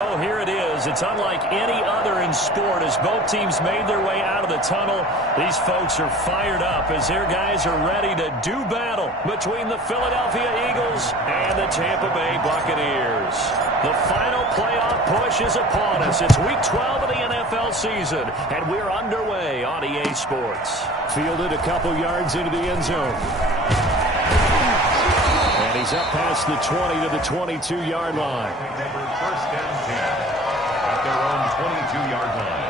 Oh, here it is. It's unlike any other in sport as both teams made their way out of the tunnel. These folks are fired up as their guys are ready to do battle between the Philadelphia Eagles and the Tampa Bay Buccaneers. The final playoff push is upon us. It's Week 12 of the NFL season, and we're underway on EA Sports. Fielded a couple yards into the end zone. And he's up past the 20 to the 22-yard line. First and 10 at their own 22-yard line.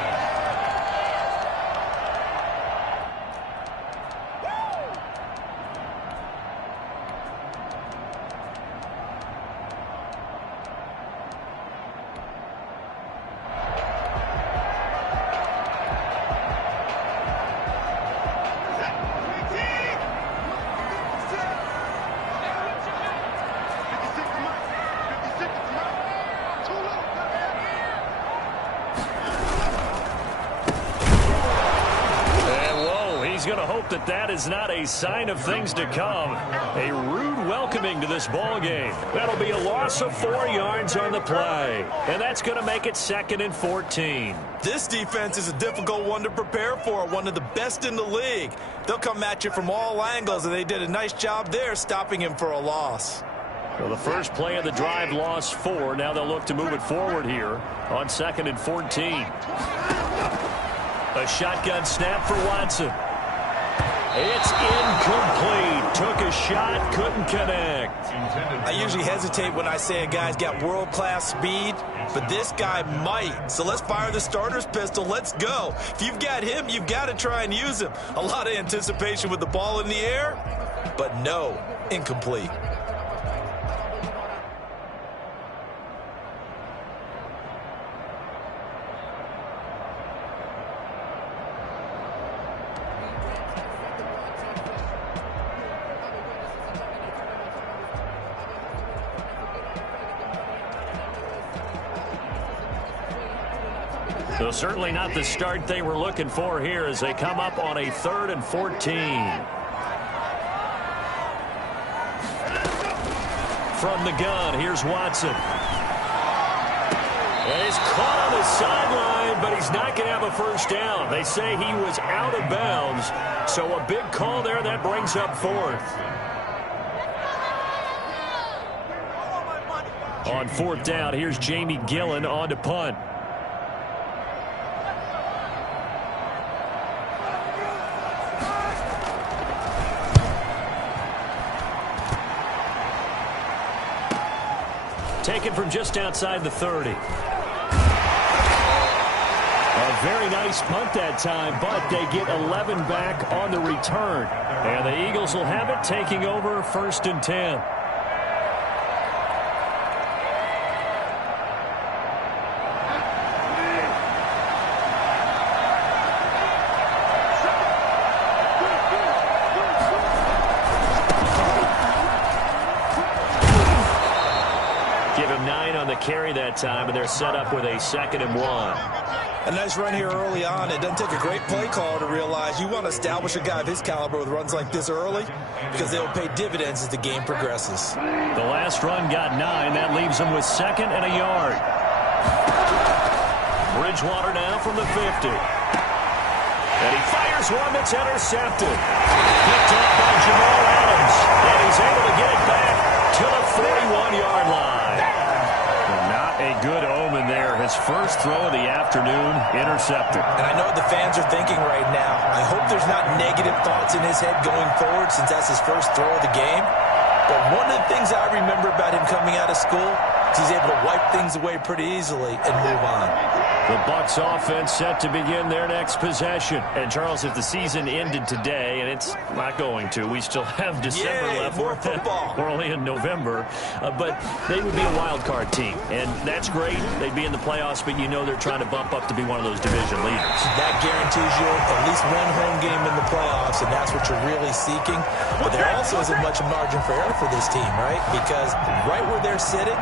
That is not a sign of things to come. A rude welcoming to this ball game. That'll be a loss of 4 yards on the play. And that's going to make it 2nd and 14. This defense is a difficult one to prepare for, one of the best in the league. They'll come at you from all angles, and they did a nice job there stopping him for a loss. Well, the first play of the drive lost 4. Now they'll look to move it forward here on 2nd and 14. A shotgun snap for Watson. It's incomplete. Took a shot, couldn't connect. I usually hesitate when I say a guy's got world-class speed, but this guy might. So let's fire the starter's pistol. Let's go. If you've got him, you've got to try and use him. A lot of anticipation with the ball in the air, but no, incomplete. So certainly not the start they were looking for here as they come up on a 3rd and 14. From the gun, here's Watson. And he's caught on the sideline, but he's not going to have a first down. They say he was out of bounds, so a big call there that brings up 4th. On 4th down, here's Jamie Gillen on to punt. Taken from just outside the 30. A very nice punt that time, but they get 11 back on the return. And the Eagles will have it, taking over 1st and 10. Carry that time, and they're set up with a 2nd and 1. A nice run here early on. It doesn't take a great play call to realize you want to establish a guy of his caliber with runs like this early because they'll pay dividends as the game progresses. The last run got 9. That leaves them with 2nd and a yard. Bridgewater now from the 50. And he fires one that's intercepted. Picked up by Jamal Adams. And he's able to get it back to the 41-yard line. A good omen there. His first throw of the afternoon, intercepted. And I know what the fans are thinking right now. I hope there's not negative thoughts in his head going forward since that's his first throw of the game. But one of the things I remember about him coming out of school is he's able to wipe things away pretty easily and move on. The Bucs offense set to begin their next possession. And, Charles, if the season ended today, and it's not going to, we still have December left. More football. We're only in November. But they would be a wild card team. And that's great. They'd be in the playoffs, but you know they're trying to bump up to be one of those division leaders. That guarantees you at least one home game in the playoffs, and that's what you're really seeking. But there also isn't much margin for error for this team, right? Because right where they're sitting,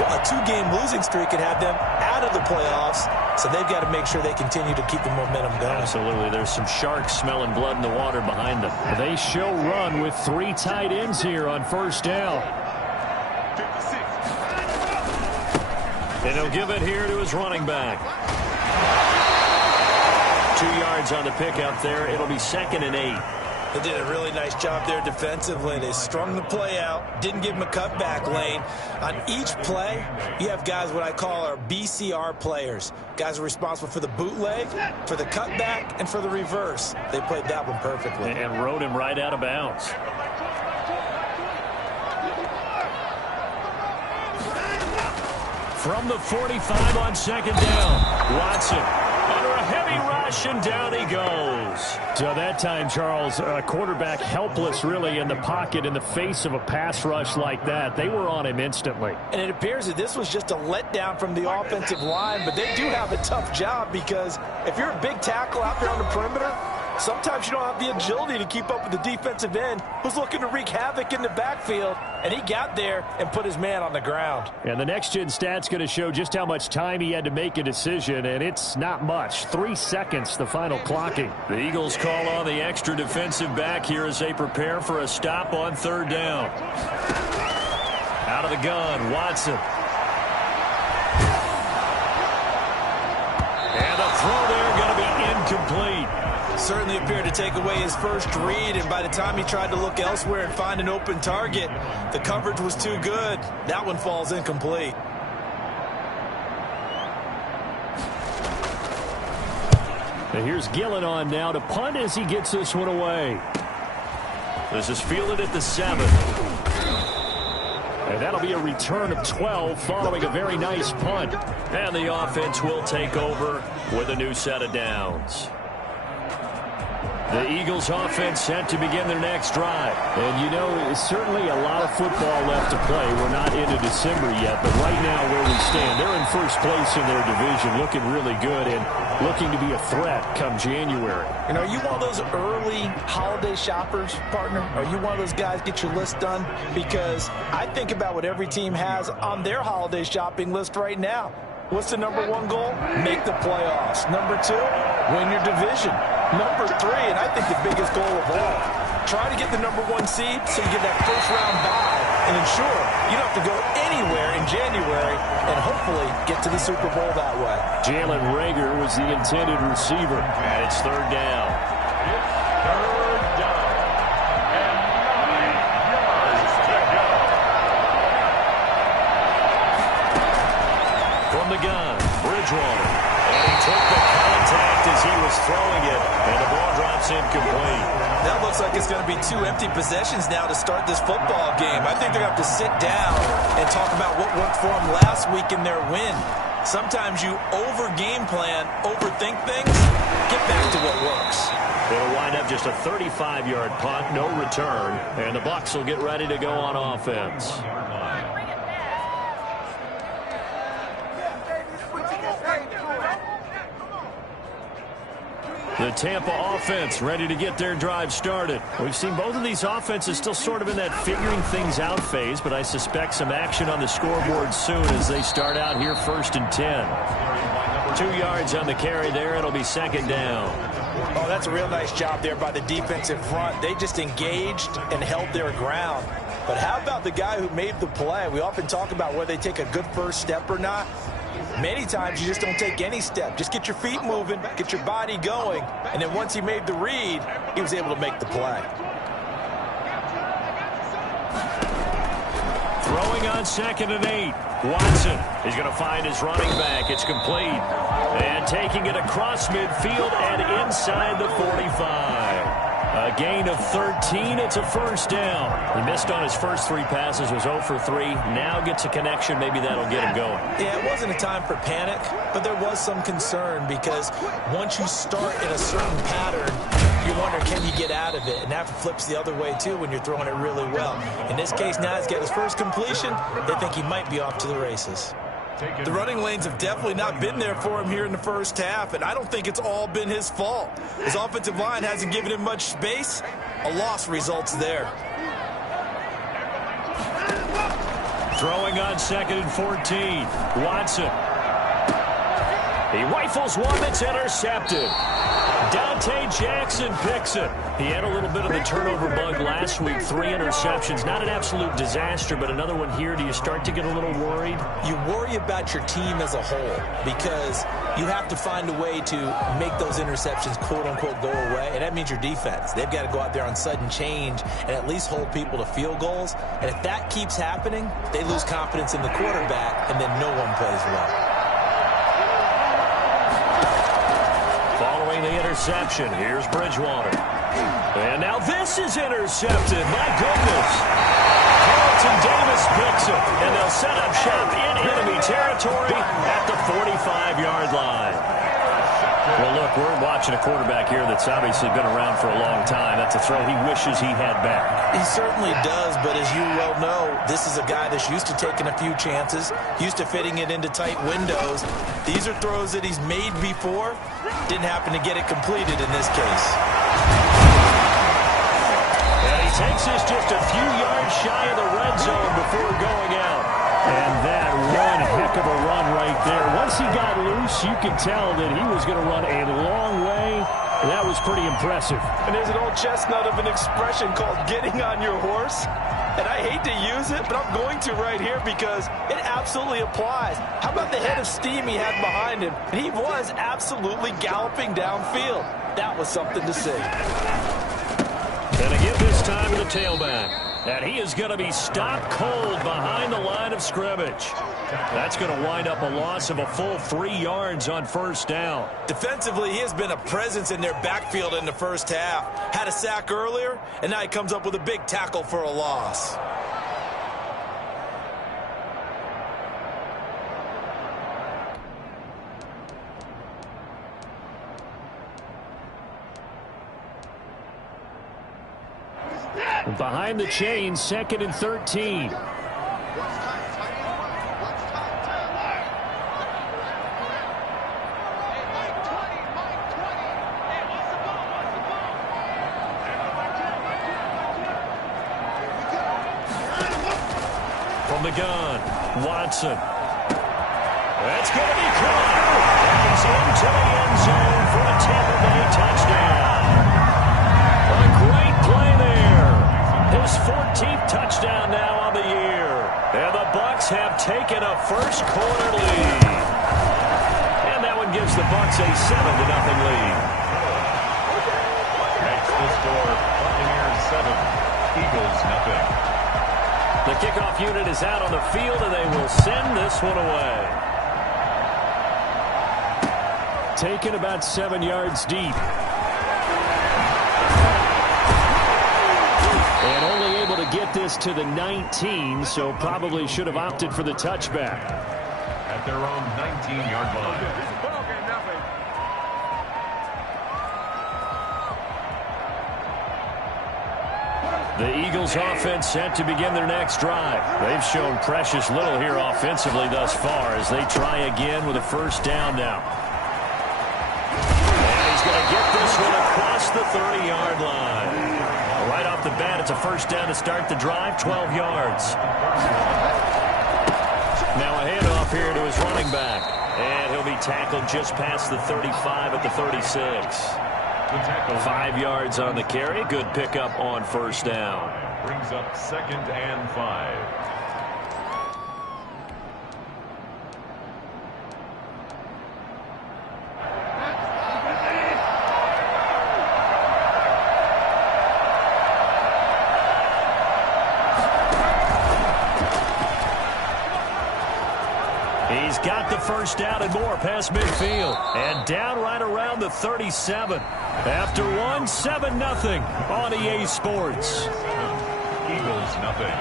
a 2-game losing streak could have them out of the playoffs, so they've got to make sure they continue to keep the momentum going. Absolutely. There's some sharks smelling blood in the water behind them. They show run with 3 tight ends here on 1st down. And he'll give it here to his running back. 2 yards on the pickup there. It'll be 2nd and 8. They did a really nice job there defensively. They strung the play out, didn't give him a cutback lane. On each play, you have guys what I call our BCR players. Guys are responsible for the bootleg, for the cutback, and for the reverse. They played that one perfectly. And rode him right out of bounds. From the 45 on 2nd down, Watson under a heavy rush, and down he goes. So that time, Charles, quarterback helpless really in the pocket in the face of a pass rush like that. They were on him instantly. And it appears that this was just a letdown from the offensive line, but they do have a tough job because if you're a big tackle out there on the perimeter, sometimes you don't have the agility to keep up with the defensive end who's looking to wreak havoc in the backfield, and he got there and put his man on the ground. And the next-gen stat's going to show just how much time he had to make a decision, and it's not much. 3 seconds, the final clocking. The Eagles call on the extra defensive back here as they prepare for a stop on 3rd down. Out of the gun, Watson. And the throw there going to be incomplete. Certainly appeared to take away his first read, and by the time he tried to look elsewhere and find an open target, the coverage was too good. That one falls incomplete. And here's Gillen on now to punt as he gets this one away. This is fielded at the 7. And that'll be a return of 12 following a very nice punt. And the offense will take over with a new set of downs. The Eagles offense set to begin their next drive. And you know, certainly a lot of football left to play. We're not into December yet, but right now where we stand, they're in first place in their division, looking really good and looking to be a threat come January. And are you one of those early holiday shoppers, partner? Are you one of those guys get your list done? Because I think about what every team has on their holiday shopping list right now. What's the number 1 goal? Make the playoffs. Number 2, win your division. Number 3, and I think the biggest goal of all, try to get the number 1 seed so you get that first-round bye and ensure you don't have to go anywhere in January and hopefully get to the Super Bowl that way. Jalen Reagor was the intended receiver, and it's 3rd down. From the gun, Bridgewater. And he took the contact as he was throwing it, and the ball drops incomplete. That looks like it's going to be 2 empty possessions now to start this football game. I think they're going to have to sit down and talk about what worked for them last week in their win. Sometimes you over-game plan, overthink things, get back to what works. It'll wind up just a 35-yard punt, no return, and the Bucs will get ready to go on offense. The Tampa offense ready to get their drive started. We've seen both of these offenses still sort of in that figuring things out phase, but I suspect some action on the scoreboard soon as they start out here 1st and 10. 2 yards on the carry there. It'll be 2nd down. Oh, that's a real nice job there by the defensive front. They just engaged and held their ground. But how about the guy who made the play? We often talk about whether they take a good first step or not. Many times you just don't take any step. Just get your feet moving, get your body going, and then once he made the read, he was able to make the play. Throwing on 2nd and 8. Watson is going to find his running back. It's complete. And taking it across midfield and inside the 45. A gain of 13. It's a 1st down. He missed on his first 3 passes, was 0 for 3. Now gets a connection. Maybe that'll get him going. Yeah, it wasn't a time for panic, but there was some concern because once you start in a certain pattern, you wonder, can you get out of it? And that flips the other way, too, when you're throwing it really well. In this case, now he's got his first completion. They think he might be off to the races. The running lanes have definitely not been there for him here in the first half, and I don't think it's all been his fault. His offensive line hasn't given him much space. A loss results there. Throwing on 2nd and 14. Watson. He rifles one that's intercepted. Dante Jackson picks it. He had a little bit of the turnover bug last week. 3 interceptions. Not an absolute disaster, but another one here. Do you start to get a little worried? You worry about your team as a whole because you have to find a way to make those interceptions, quote-unquote, go away, and that means your defense. They've got to go out there on sudden change and at least hold people to field goals. And if that keeps happening, they lose confidence in the quarterback, and then no one plays well. Following the interception, here's Bridgewater. And now this is intercepted. My goodness. Carlton Davis picks it, and they'll set up shop in enemy territory at the 45-yard line. Well, look, we're watching a quarterback here that's obviously been around for a long time. That's a throw he wishes he had back. He certainly does, but as you well know, this is a guy that's used to taking a few chances, used to fitting it into tight windows. These are throws that he's made before. Didn't happen to get it completed in this case. And he takes us just a few yards shy of the red zone before going out. And that one heck of a run right there. Once he got loose, you could tell that he was going to run a long way. That was pretty impressive. And there's an old chestnut of an expression called getting on your horse. And I hate to use it, but I'm going to right here because it absolutely applies. How about the head of steam he had behind him? And he was absolutely galloping downfield. That was something to see. And a give this time to the tailback. And he is going to be stopped cold behind the line of scrimmage. That's going to wind up a loss of a full 3 yards on first down. Defensively, he has been a presence in their backfield in the first half. Had a sack earlier, and now he comes up with a big tackle for a loss. Behind the chain, 2nd and 13. From the gun, Watson. That's going to be caught. He's into the end zone for a Tampa Bay touchdown. A great play there. His 14th touchdown now on the year. And the Bucs have taken a first-quarter lead. And that one gives the Bucs a 7-0 lead. Next to score, Buccaneers 7, Eagles nothing. The kickoff unit is out on the field, and they will send this one away. Taken about 7 yards deep. And only able to get this to the 19, so probably should have opted for the touchback. At their own 19-yard line. The Eagles offense set to begin their next drive. They've shown precious little here offensively thus far as they try again with a first down now. And he's going to get this one across the 30-yard line. Right off the bat, it's a first down to start the drive, 12 yards. Now a handoff here to his running back. And he'll be tackled just past the 35 at the 36. 5 yards on the carry. Good pickup on first down. Brings up 2nd and 5. He's got the first down and more past midfield. And down right around the 37. After one, 7-0 on EA Sports. Eagles nothing.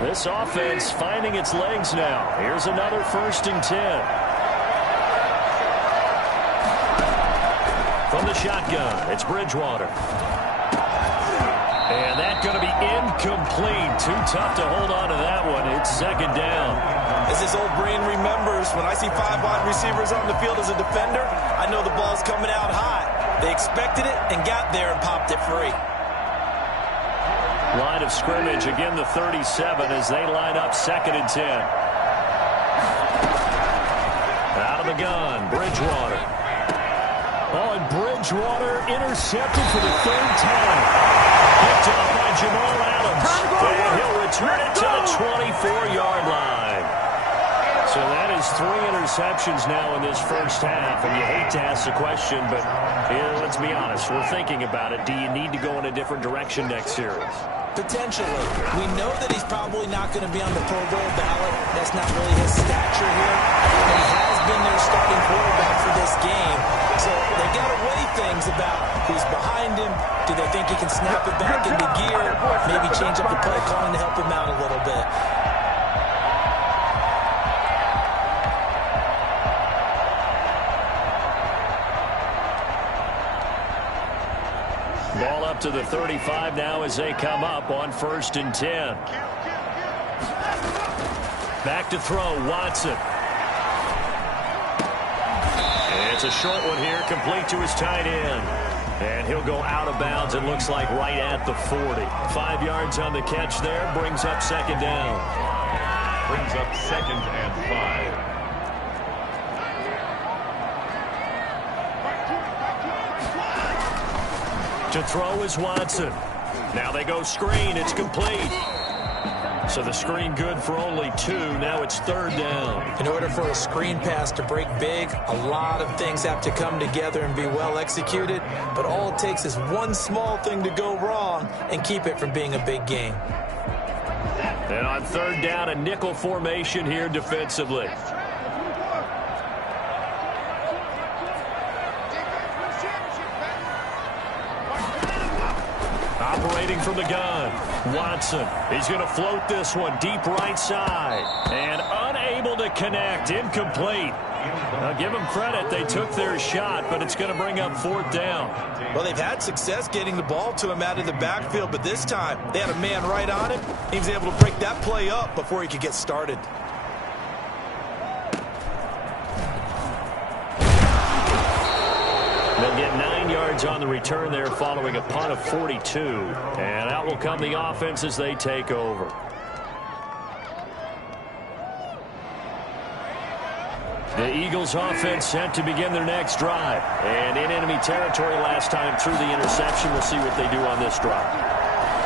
This offense finding its legs now. Here's another 1st and 10. From the shotgun, it's Bridgewater. And that's going to be incomplete. Too tough to hold on to that one. It's 2nd down. As his old brain remembers, when I see 5 wide receivers on the field as a defender, I know the ball's coming out high. They expected it and got there and popped it free. Line of scrimmage, again the 37 as they line up 2nd and 10. Out of the gun, Bridgewater. Oh, and Bridgewater intercepted for the 3rd time. Picked up by Jamal Adams. And he'll return it to the 24-yard line. So that is 3 interceptions now in this first half. And you hate to ask the question, but let's be honest. We're thinking about it. Do you need to go in a different direction next series? Potentially. We know that he's probably not going to be on the Pro Bowl ballot. That's not really his stature here. But he has been their starting quarterback for this game. So they got to weigh things about who's behind him. Do they think he can snap it back into gear? Maybe change up the play calling to help him out a little bit. Ball up to the 35 now as they come up on 1st and 10. Back to throw, Watson. It's a short one here, complete to his tight end. And he'll go out of bounds, it looks like right at the 40. 5 yards on the catch there, brings up 2nd down. Brings up 2nd and 5. To throw is Watson. Now they go screen. It's complete. So the screen good for only 2. Now it's 3rd down. In order for a screen pass to break big, a lot of things have to come together and be well executed. But all it takes is one small thing to go wrong and keep it from being a big game. And on 3rd down, a nickel formation here defensively. Operating from the gun, Watson. He's going to float this one deep right side. And unable to connect, incomplete. Now give them credit, they took their shot, but it's going to bring up 4th down. Well, they've had success getting the ball to him out of the backfield, but this time they had a man right on him. He was able to break that play up before he could get started. They'll get 9 yards on the return there following a punt of 42. And out will come the offense as they take over. The Eagles offense set to begin their next drive. And in enemy territory last time through the interception. We'll see what they do on this drive.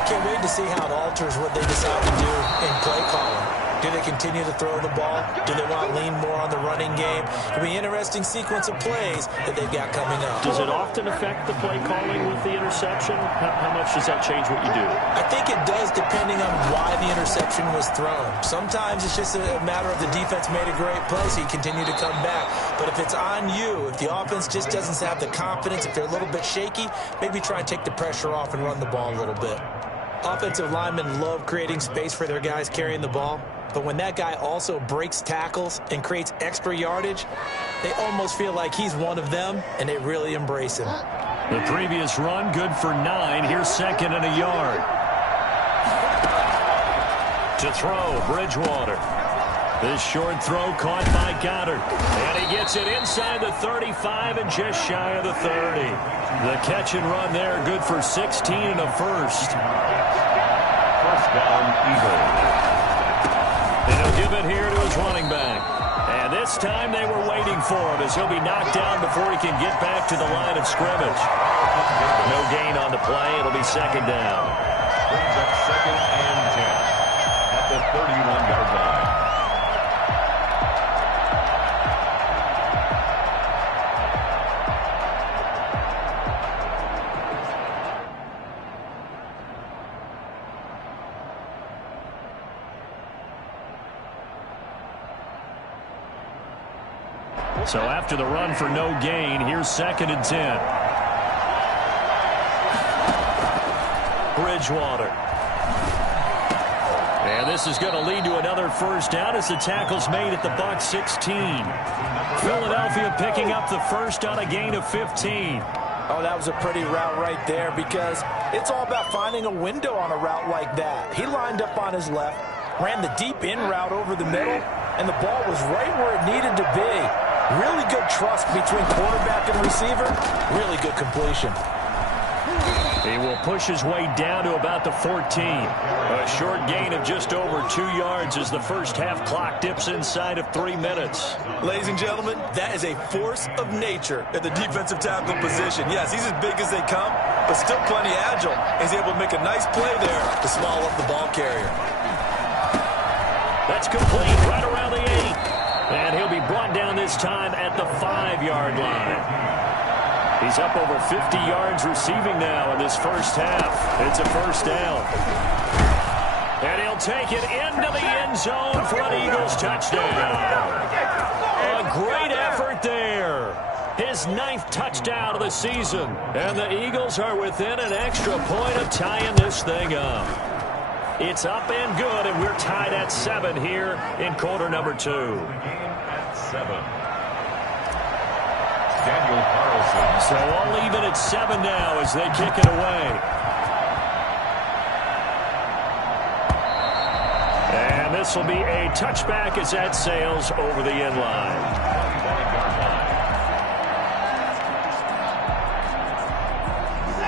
Can't wait to see how it alters what they decide to do in play calling. Do they continue to throw the ball? Do they want to lean more on the running game? It'll be an interesting sequence of plays that they've got coming up. Does it often affect the play calling with the interception? How much does that change what you do? I think it does depending on why the interception was thrown. Sometimes it's just a matter of the defense made a great play, so you continue to come back. But if it's on you, if the offense just doesn't have the confidence, if they're a little bit shaky, maybe try and take the pressure off and run the ball a little bit. Offensive linemen love creating space for their guys carrying the ball. But when that guy also breaks tackles and creates extra yardage, they almost feel like he's one of them, and they really embrace him. The previous run, good for 9. Here's 2nd and a yard. To throw, Bridgewater. This short throw caught by Goddard. And he gets it inside the 35 and just shy of the 30. The catch and run there, good for 16 and a first. 1st down, Eagles. And he'll give it here to his running back. And this time they were waiting for him as he'll be knocked down before he can get back to the line of scrimmage. No gain on the play. It'll be 2nd down. Brings up 2nd and 10 at the 31-yard line. So after the run for no gain, here's 2nd and 10. Bridgewater. And this is going to lead to another first down as the tackle's made at the Bucs 16. Philadelphia picking up the first on a gain of 15. Oh, that was a pretty route right there because it's all about finding a window on a route like that. He lined up on his left, ran the deep in route over the middle, and the ball was right where it needed to be. Really good trust between quarterback and receiver. Really good completion. He will push his way down to about the 14. A short gain of just over 2 yards as the first half clock dips inside of 3 minutes. Ladies and gentlemen, that is a force of nature at the defensive tackle position. Yes, he's as big as they come, but still plenty agile. He's able to make a nice play there to small up the ball carrier. That's complete right around the 8. And he'll be brought down this time at the 5-yard line. He's up over 50 yards receiving now in this first half. It's a first down. And he'll take it into the end zone for an Eagles touchdown. A great effort there. His 9th touchdown of the season. And the Eagles are within an extra point of tying this thing up. It's up and good, and we're tied at 7 here in quarter number 2. At 7. Daniel Carlson. So all even at 7 now as they kick it away. And this will be a touchback as that sails over the end line.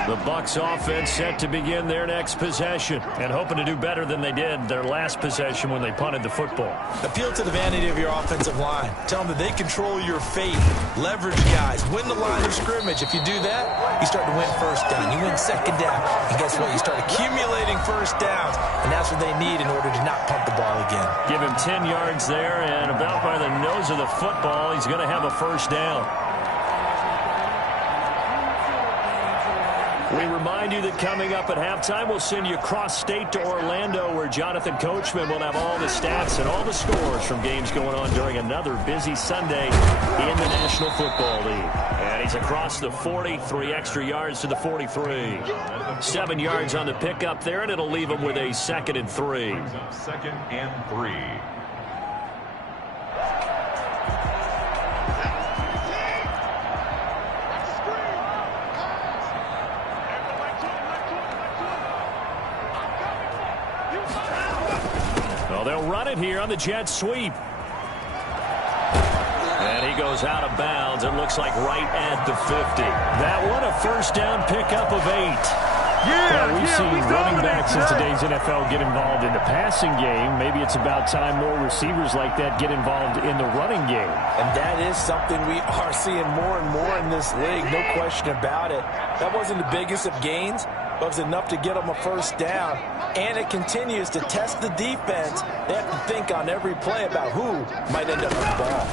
The Bucs offense set to begin their next possession and hoping to do better than they did their last possession when they punted the football. Appeal to the vanity of your offensive line. Tell them that they control your fate. Leverage guys. Win the line of scrimmage. If you do that, you start to win first down. You win second down. And guess what? You start accumulating first downs. And that's what they need in order to not punt the ball again. Give him 10 yards there, and about by the nose of the football, he's going to have a first down. We remind you that coming up at halftime, we'll send you cross-state to Orlando, where Jonathan Coachman will have all the stats and all the scores from games going on during another busy Sunday in the National Football League. And he's across the 40, 3 extra yards to the 43. 7 yards on the pickup there, and it'll leave him with a 2nd and 3. 2nd and 3. They'll run it here on the jet sweep. And he goes out of bounds. It looks like right at the 50. That one a first down pickup of 8. We've seen running backs in today's NFL get involved in the passing game. Maybe it's about time more receivers like that get involved in the running game. And that is something we are seeing more and more in this league, no question about it. That wasn't the biggest of gains, but it was enough to get them a first down. And it continues to test the defense. They have to think on every play about who might end up with the ball.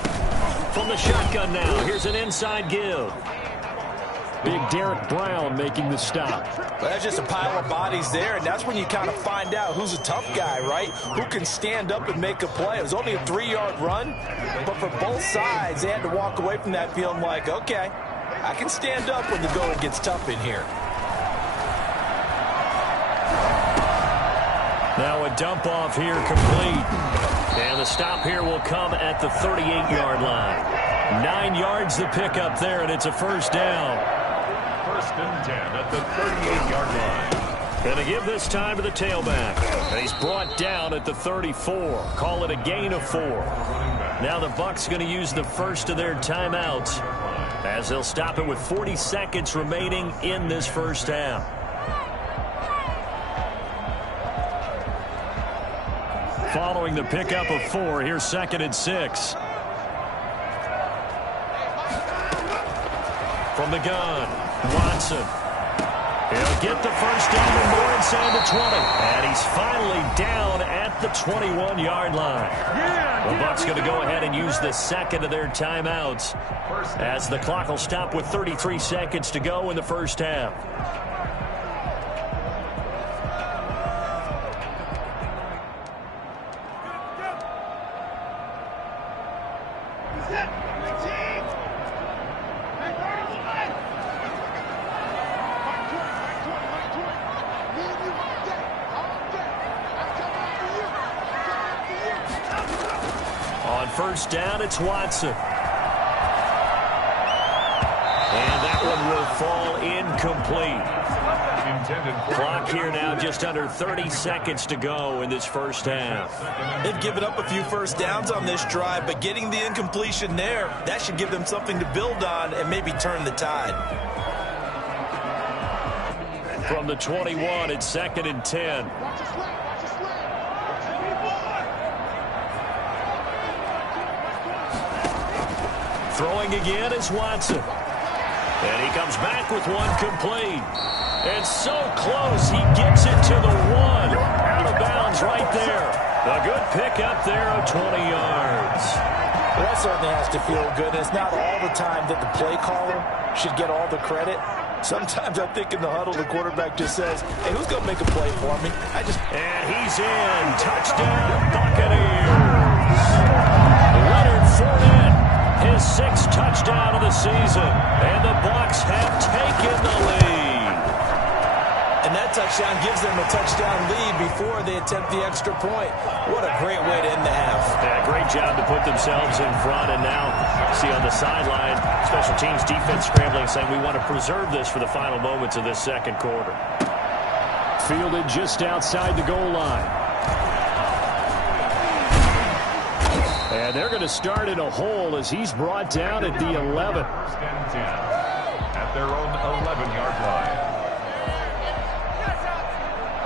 From the shotgun now, here's an inside give. Big Derek Brown making the stop. Well, that's just a pile of bodies there, and that's when you kind of find out who's a tough guy, right? Who can stand up and make a play. It was only a 3-yard run, but for both sides, they had to walk away from that feeling like, okay, I can stand up when the going gets tough in here. Now a dump off here complete. And the stop here will come at the 38-yard line. 9 yards the pickup there, and it's a first down. 1st and 10 at the 38-yard line. And to give this time to the tailback. And he's brought down at the 34. Call it a gain of 4. Now the Bucs going to use the first of their timeouts as they'll stop it with 40 seconds remaining in this first half. Following the pickup of 4, here's 2nd and 6. From the gun, Watson. He'll get the first down and more inside the 20. And he's finally down at the 21-yard line. The Bucs going to go ahead and use the second of their timeouts as the clock will stop with 33 seconds to go in the first half. First down, it's Watson. And that one will fall incomplete. Clock here now just under 30 seconds to go in this first half. They've given up a few first downs on this drive, but getting the incompletion there, that should give them something to build on and maybe turn the tide. from the 21. It's 2nd and 10. Throwing again is Watson. And he comes back with one complete. And so close, he gets it to the 1. Out of bounds right there. A good pickup there of 20 yards. Well, that certainly has to feel good. And it's not all the time that the play caller should get all the credit. Sometimes I think in the huddle, the quarterback just says, hey, who's going to make a play for me? And he's in. Touchdown, Buccaneers. Leonard Fournette, his 6th touchdown of the season. And the Bucs have taken the lead. And that touchdown gives them a touchdown lead before they attempt the extra point. What a great way to end the half. Yeah, great job to put themselves in front. And now, see on the sideline, special teams defense scrambling, saying we want to preserve this for the final moments of this second quarter. Fielded just outside the goal line. And they're going to start in a hole as he's brought down at the 11. 1st and 10 at their own 11-yard line.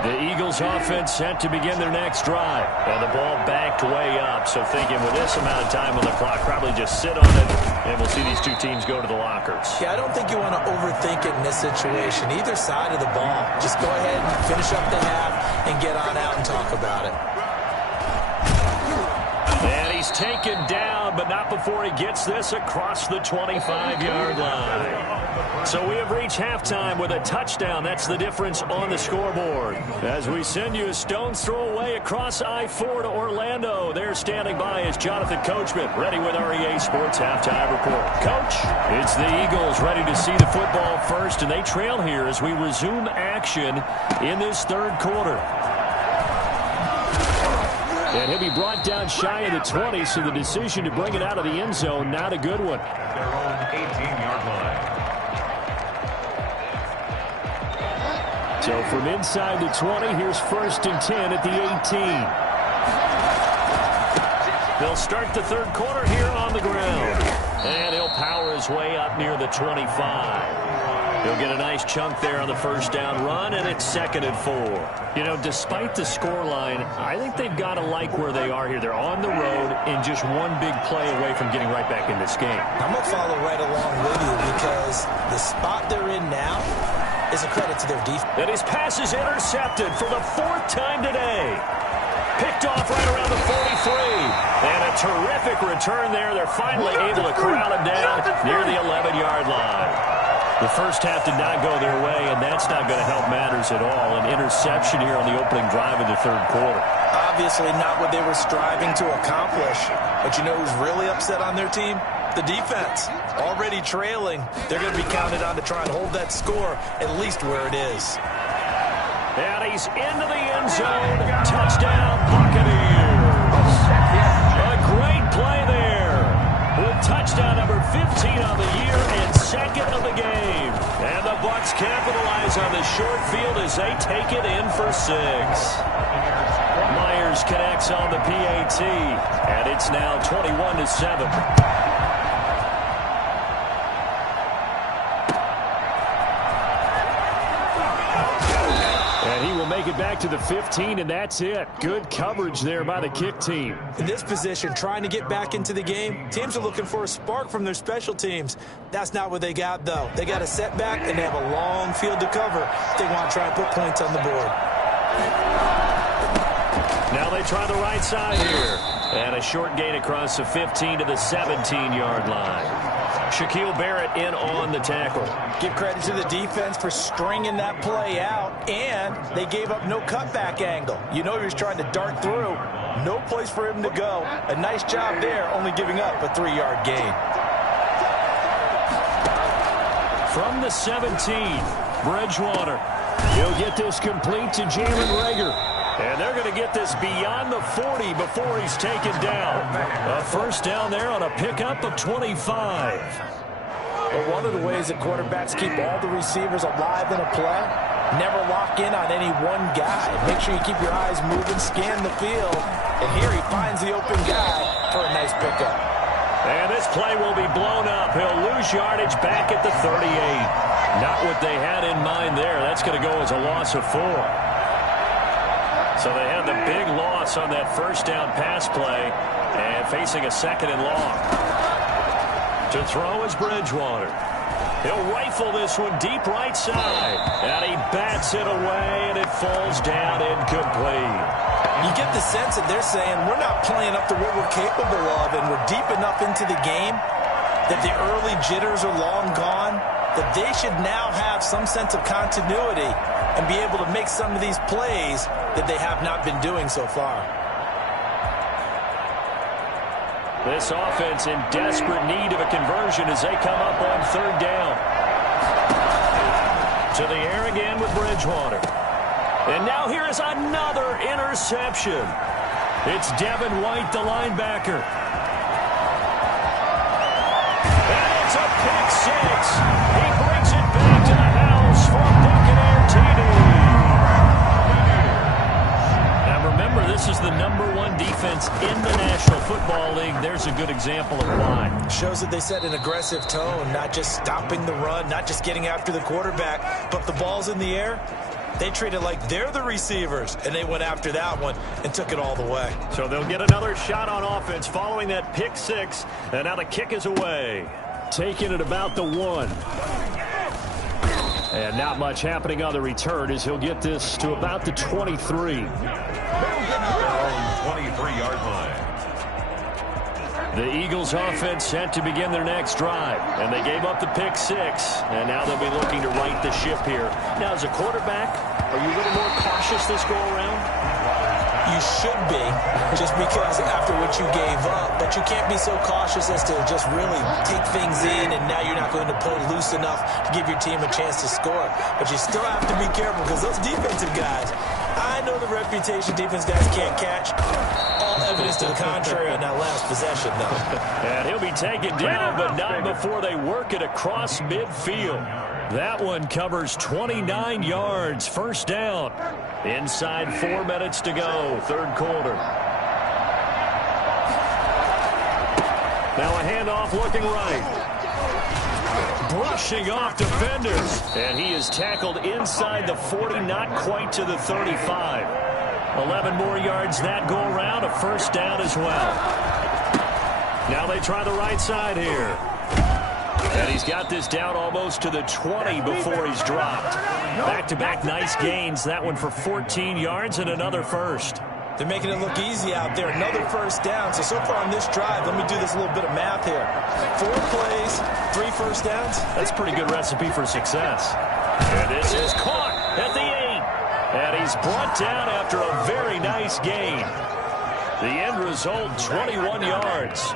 The Eagles offense set to begin their next drive. And the ball backed way up. So thinking with this amount of time on the clock, probably just sit on it, and we'll see these two teams go to the lockers. Yeah, I don't think you want to overthink it in this situation. Either side of the ball. Just go ahead and finish up the half and get on out and talk about it. And he's taken down, but not before he gets this across the 25-yard line. So we have reached halftime with a touchdown. That's the difference on the scoreboard. As we send you a stone's throw away across I-4 to Orlando. There standing by is Jonathan Coachman, ready with REA Sports Halftime Report. Coach, it's the Eagles ready to see the football first, and they trail here as we resume action in this third quarter. And he'll be brought down shy of the 20, so the decision to bring it out of the end zone, not a good one. At their own 18-yard line. So from inside the 20, here's 1st and 10 at the 18. They'll start the third quarter here on the ground. And he'll power his way up near the 25. He'll get a nice chunk there on the first down run, and it's 2nd and 4. You know, despite the scoreline, I think they've got to like where they are here. They're on the road and just one big play away from getting right back in this game. I'm going to follow right along with you because the spot they're in now is a credit to their defense. And his pass is intercepted for the 4th time today. Picked off right around the 43. And a terrific return there. They're finally able to corral him down near the 11-yard line. The first half did not go their way, and that's not going to help matters at all. An interception here on the opening drive of the third quarter. Obviously not what they were striving to accomplish. But you know who's really upset on their team? The defense. Already trailing. They're going to be counted on to try and hold that score at least where it is. And he's into the end zone. Touchdown, Buccaneers. A great play there. With touchdown number 15 on the year and 2nd of the game. And the Bucs capitalize on the short field as they take it in for 6. Myers connects on the PAT. And it's now 21-7. Make it back to the 15, and that's it. Good coverage there by the kick team. In this position, trying to get back into the game, teams are looking for a spark from their special teams. That's not what they got, though. They got a setback, and they have a long field to cover if they want to try and put points on the board. Now they try the right side here. And a short gain across the 15 to the 17-yard line. Shaquille Barrett in on the tackle. Give credit to the defense for stringing that play out, and they gave up no cutback angle. You know he was trying to dart through. No place for him to go. A nice job there, only giving up a 3-yard gain. From the 17, Bridgewater. He'll get this complete to Jalen Reagor. And they're going to get this beyond the 40 before he's taken down. A first down there on a pickup of 25. Well, one of the ways that quarterbacks keep all the receivers alive in a play, never lock in on any one guy. Make sure you keep your eyes moving, scan the field. And here he finds the open guy for a nice pickup. And this play will be blown up. He'll lose yardage back at the 38. Not what they had in mind there. That's going to go as a loss of 4. So they had the big loss on that first down pass play and facing a 2nd and long. To throw is Bridgewater. He'll rifle this one deep right side. And he bats it away, and it falls down incomplete. You get the sense that they're saying we're not playing up to what we're capable of, and we're deep enough into the game that the early jitters are long gone, that they should now have some sense of continuity and be able to make some of these plays that they have not been doing so far. This offense in desperate need of a conversion as they come up on 3rd down. To the air again with Bridgewater. And now here is another interception. It's Devin White, the linebacker. And it's a pick 6. He brings it back to the house for a Buccaneer TD. Now remember, this is the #1 defense in the National Football League. There's a good example of why. Shows that they set an aggressive tone, not just stopping the run, not just getting after the quarterback, but the ball's in the air. They treat it like they're the receivers, and they went after that one and took it all the way. So they'll get another shot on offense following that pick 6, and now the kick is away. Taking it about the 1. And not much happening on the return as he'll get this to about the 23. 23-yard line. The Eagles offense set to begin their next drive, and they gave up the pick 6, and now they'll be looking to right the ship here. Now, as a quarterback, are you a little more cautious this go-around? You should be, just because after what you gave up, but you can't be so cautious as to just really take things in, and now you're not going to play loose enough to give your team a chance to score. But you still have to be careful because those defensive guys, I know the reputation defense guys can't catch. All evidence to the contrary on that last possession, though. And he'll be taken down, but not before they work it across midfield. That one covers 29 yards, 1st down. Inside 4 minutes to go, 3rd quarter. Now a handoff looking right. Brushing off defenders. And he is tackled inside the 40, not quite to the 35. 11 more yards that go around, a 1st down as well. Now they try the right side here. And he's got this down almost to the 20 before he's dropped. Back-to-back nice gains. That one for 14 yards and another 1st. They're making it look easy out there. Another 1st down. So far on this drive, let me do this little bit of math here. 4 plays, 3 1st downs. That's a pretty good recipe for success. And this is caught at the 8. And he's brought down after a very nice gain. The end result, 21 yards.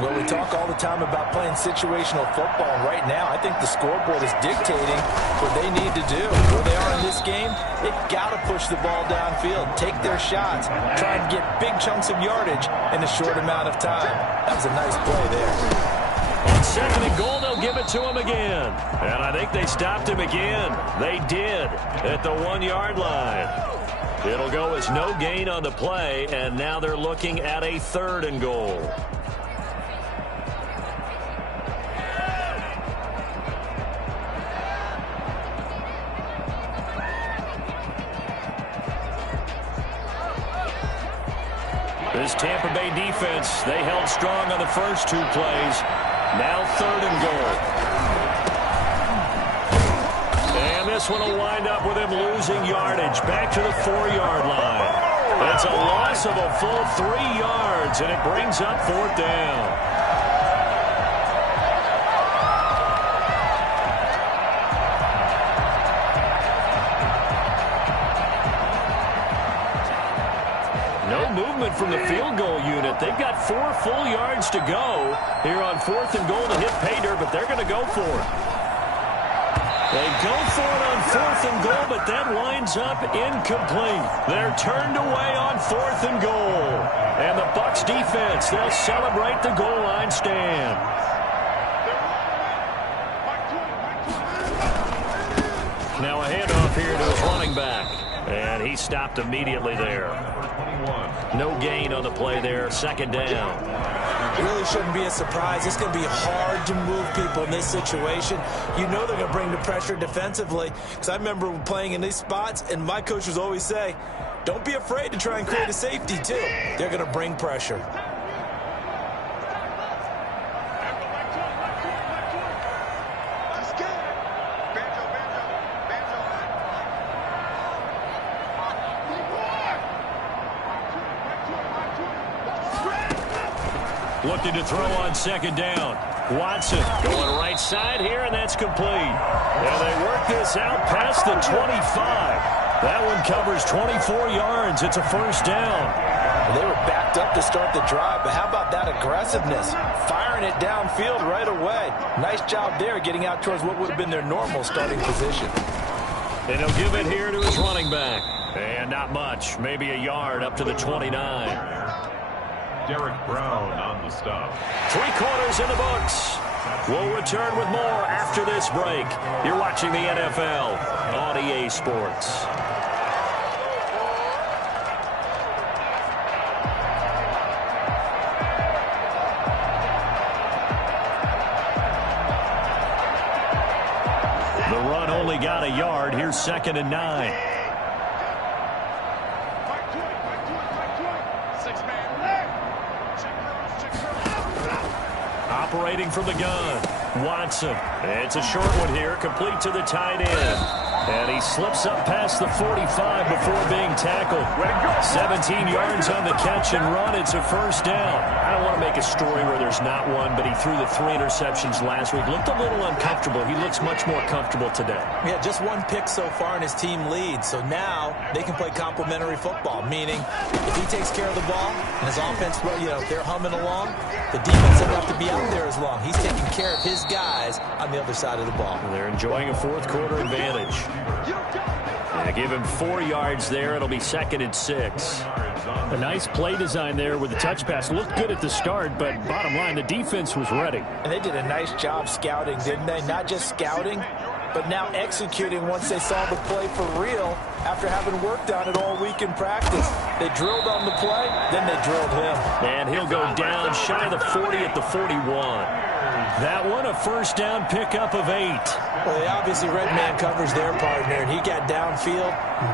Well, we talk all the time about playing situational football. And right now, I think the scoreboard is dictating what they need to do. Where they are in this game, they've got to push the ball downfield, take their shots, try and get big chunks of yardage in a short amount of time. That was a nice play there. On 2nd and goal, they'll give it to him again. And I think they stopped him again. They did at the 1-yard line. It'll go as no gain on the play, and now they're looking at a 3rd and goal. This Tampa Bay defense, they held strong on the first 2 plays. Now 3rd and goal. And this one will wind up with him losing yardage back to the 4-yard line. It's a loss of a full 3 yards, and it brings up 4th down. From the field goal unit. They've got 4 full yards to go here on 4th and goal to hit pay dirt, but they're going to go for it. They go for it on 4th and goal, but that winds up incomplete. They're turned away on 4th and goal. And the Bucs defense, they'll celebrate the goal line stand. Now a handoff here to his running back. And he stopped immediately there. No gain on the play there. Second down. It really shouldn't be a surprise. It's going to be hard to move people in this situation. You know they're going to bring the pressure defensively. Because I remember playing in these spots, and my coaches always say, don't be afraid to try and create a safety, too. They're going to bring pressure. Looking to throw on second down. Watson going right side here, and that's complete. And they work this out past the 25. That one covers 24 yards. It's a first down. They were backed up to start the drive, but how about that aggressiveness? Firing it downfield right away. Nice job there getting out towards what would have been their normal starting position. And he'll give it here to his running back. And not much, maybe a yard up to the 29. Derek Brown on the stop. 3 quarters in the books. We'll return with more after this break. You're watching the NFL on EA Sports. The run only got a yard. Here's 2nd and 9. Operating from the gun, Watson. It's a short one here, complete to the tight end. And he slips up past the 45 before being tackled. 17 yards on the catch and run. It's a first down. I don't want to make a story where there's not one, but he threw the 3 interceptions last week. Looked a little uncomfortable. He looks much more comfortable today. Yeah, just 1 pick so far and his team leads. So now they can play complementary football, meaning if he takes care of the ball and his offense, they're humming along, the defense doesn't have to be out there as long. He's taking care of his guys on the other side of the ball. They're enjoying a 4th quarter advantage. They give him 4 yards there. It'll be 2nd and 6. A nice play design there with the touch pass. Looked good at the start, but bottom line, the defense was ready. And they did a nice job scouting, didn't they? Not just scouting, but now executing once they saw the play for real after having worked on it all week in practice. They drilled on the play, then they drilled him. And he'll go down shy of the 40 at the 41. That one, a first down pickup of 8. Well, they obviously red man covers their partner, and he got downfield,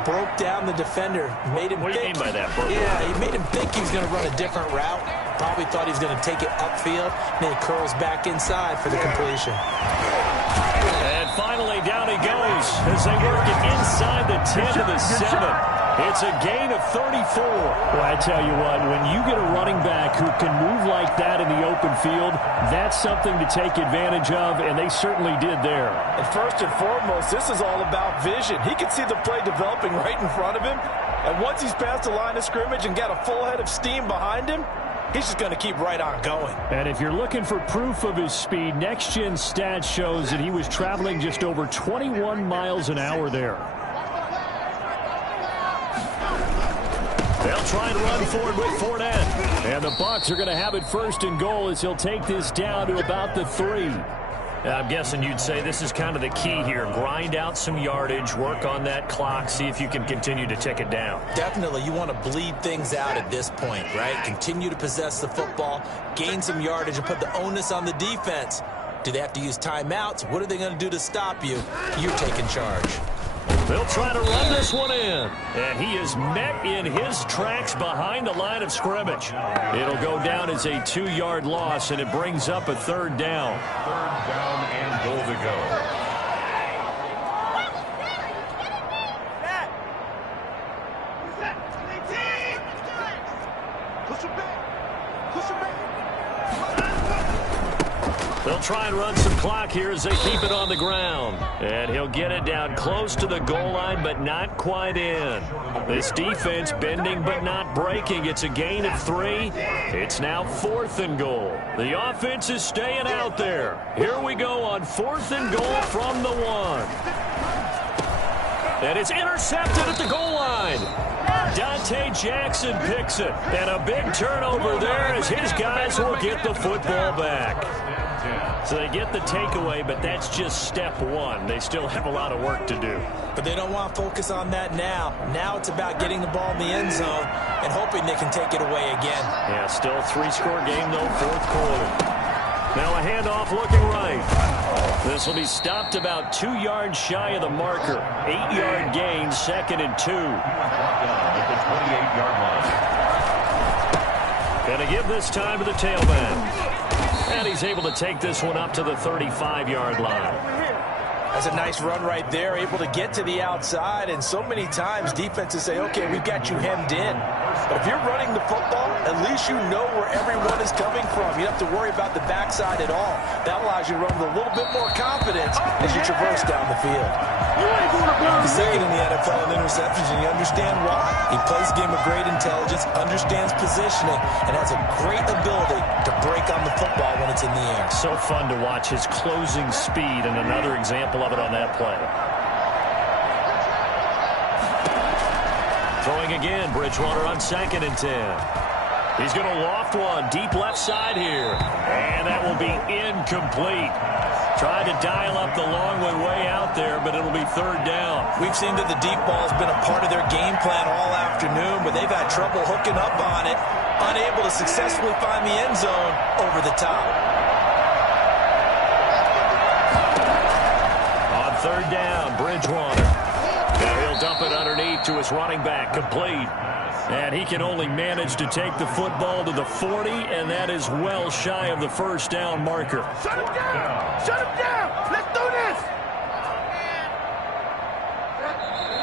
broke down the defender, made him What do you mean by that, Bert? Yeah, he made him think he was going to run a different route. Probably thought he was going to take it upfield, and then he curls back inside for the completion. And finally, down he goes as they work it inside the 10 to the 7. It's a gain of 34. Well, I tell you what, when you get a running back who can move like that in the open field, that's something to take advantage of, and they certainly did there. And first and foremost, this is all about vision. He can see the play developing right in front of him, and once he's past the line of scrimmage and got a full head of steam behind him, he's just going to keep right on going. And if you're looking for proof of his speed, Next Gen Stats shows that he was traveling just over 21 miles an hour there. They'll try and run forward with Fournette. And the Bucs are going to have it 1st and goal as he'll take this down to about the 3. I'm guessing you'd say this is kind of the key here. Grind out some yardage, work on that clock, see if you can continue to tick it down. Definitely, you want to bleed things out at this point, right? Continue to possess the football, gain some yardage, and put the onus on the defense. Do they have to use timeouts? What are they going to do to stop you? You're taking charge. They'll try to run this one in. And he is met in his tracks behind the line of scrimmage. It'll go down as a 2-yard loss, and it brings up a 3rd down. 3rd down and goal to go. They'll try and run some clock here as they keep it on the ground. And he'll get it down close to the goal line, but not quite in. This defense bending but not breaking. It's a gain of 3. It's now 4th and goal. The offense is staying out there. Here we go on 4th and goal from the 1. And it's intercepted at the goal line. Dante Jackson picks it. And a big turnover there as his guys will get the football back. So they get the takeaway, but that's just step one. They still have a lot of work to do. But they don't want to focus on that now. Now it's about getting the ball in the end zone and hoping they can take it away again. Yeah, still a 3-score game, though, fourth quarter. Now a handoff looking right. This will be stopped about 2 yards shy of the marker. 8-yard gain, 2nd and 2. At the 28-yard line. Going to give this time to the tailback. And he's able to take this one up to the 35-yard line. That's a nice run right there, able to get to the outside. And so many times defenses say, okay, we've got you hemmed in. But if you're running the football, at least you know where everyone is coming from. You don't have to worry about the backside at all. That allows you to run with a little bit more confidence as you traverse down the field. He's second in the NFL in interceptions, and you understand why. He plays a game of great intelligence, understands positioning, and has a great ability to break on the football when it's in the air. So fun to watch his closing speed, and another example of it on that play. Throwing again, Bridgewater on 2nd and 10. He's going to loft one deep left side here. And that will be incomplete. Tried to dial up the long way out there, but it'll be 3rd down. We've seen that the deep ball has been a part of their game plan all afternoon, but they've had trouble hooking up on it, unable to successfully find the end zone over the top. On 3rd down, Bridgewater. Now he'll dump it underneath to his running back, complete. And he can only manage to take the football to the 40, and that is well shy of the 1st down marker. Shut him down! Shut him down! Let's do this!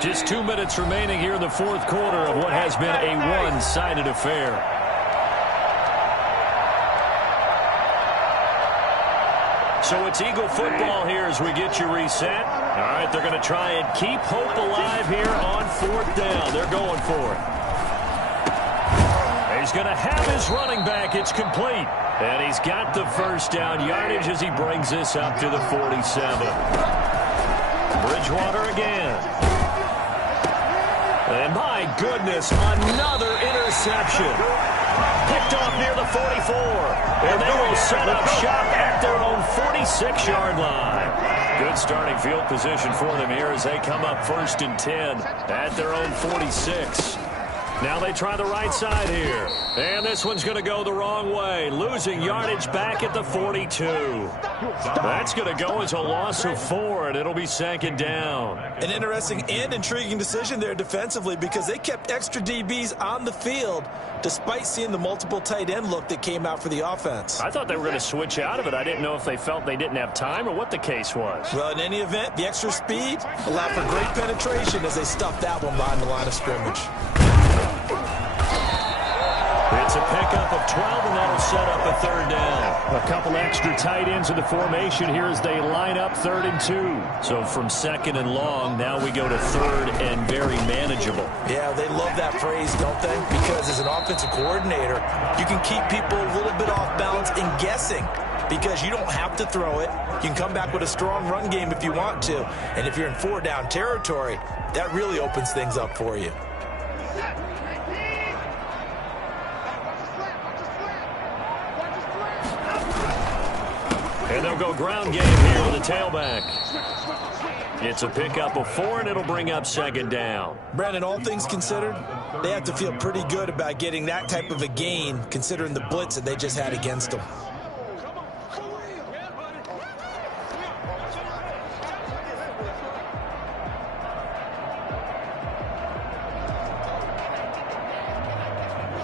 Just 2 minutes remaining here in the 4th quarter of what has been a one-sided affair. So it's Eagle football here as we get you reset. All right, they're going to try and keep hope alive here on 4th down. They're going for it. He's going to have his running back. It's complete. And he's got the 1st down yardage as he brings this up to the 47. Bridgewater again. And my goodness, another interception. Picked off near the 44. And they will set up shop at their own 46-yard line. Good starting field position for them here as they come up 1st and 10 at their own 46. Now they try the right side here. And this one's going to go the wrong way. Losing yardage back at the 42. That's going to go as a loss of 4, and it'll be 2nd down. An interesting and intriguing decision there defensively because they kept extra DBs on the field despite seeing the multiple tight end look that came out for the offense. I thought they were going to switch out of it. I didn't know if they felt they didn't have time or what the case was. Well, in any event, the extra speed allowed for great penetration as they stuffed that one behind the line of scrimmage. It's a pickup of 12, and that'll set up a 3rd down. A couple extra tight ends in the formation here as they line up 3rd and 2. So from 2nd and long, now we go to 3rd and very manageable. Yeah, they love that phrase, don't they? Because as an offensive coordinator, you can keep people a little bit off balance and guessing because you don't have to throw it. You can come back with a strong run game if you want to. And if you're in 4-down territory, that really opens things up for you. And they'll go ground game here with a tailback. It's a pickup of 4, and it'll bring up 2nd down. Brandon, all things considered, they have to feel pretty good about getting that type of a gain considering the blitz that they just had against them.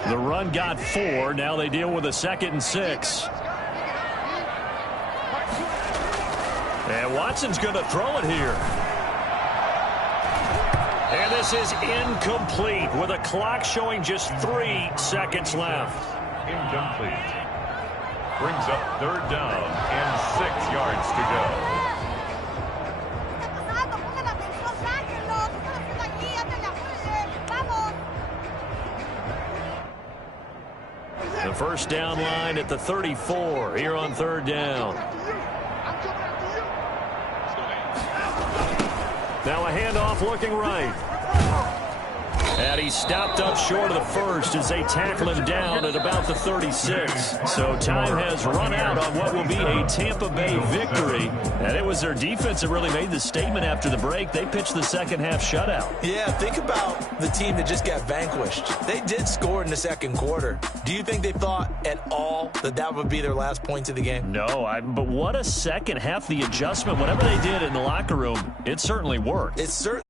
The run got 4. Now they deal with a 2nd and 6. And Watson's going to throw it here. And this is incomplete with a clock showing just 3 seconds left. Incomplete. Brings up 3rd down and 6 yards to go. The 1st down line at the 34 here on 3rd down. Now a handoff looking right. And he stopped up short of the first as they tackle him down at about the 36. So time has run out on what will be a Tampa Bay victory. And it was their defense that really made the statement after the break. They pitched the second half shutout. Yeah, think about the team that just got vanquished. They did score in the second quarter. Do you think they thought at all that that would be their last points of the game? No, but what a second half. The adjustment, whatever they did in the locker room, it certainly worked. It certainly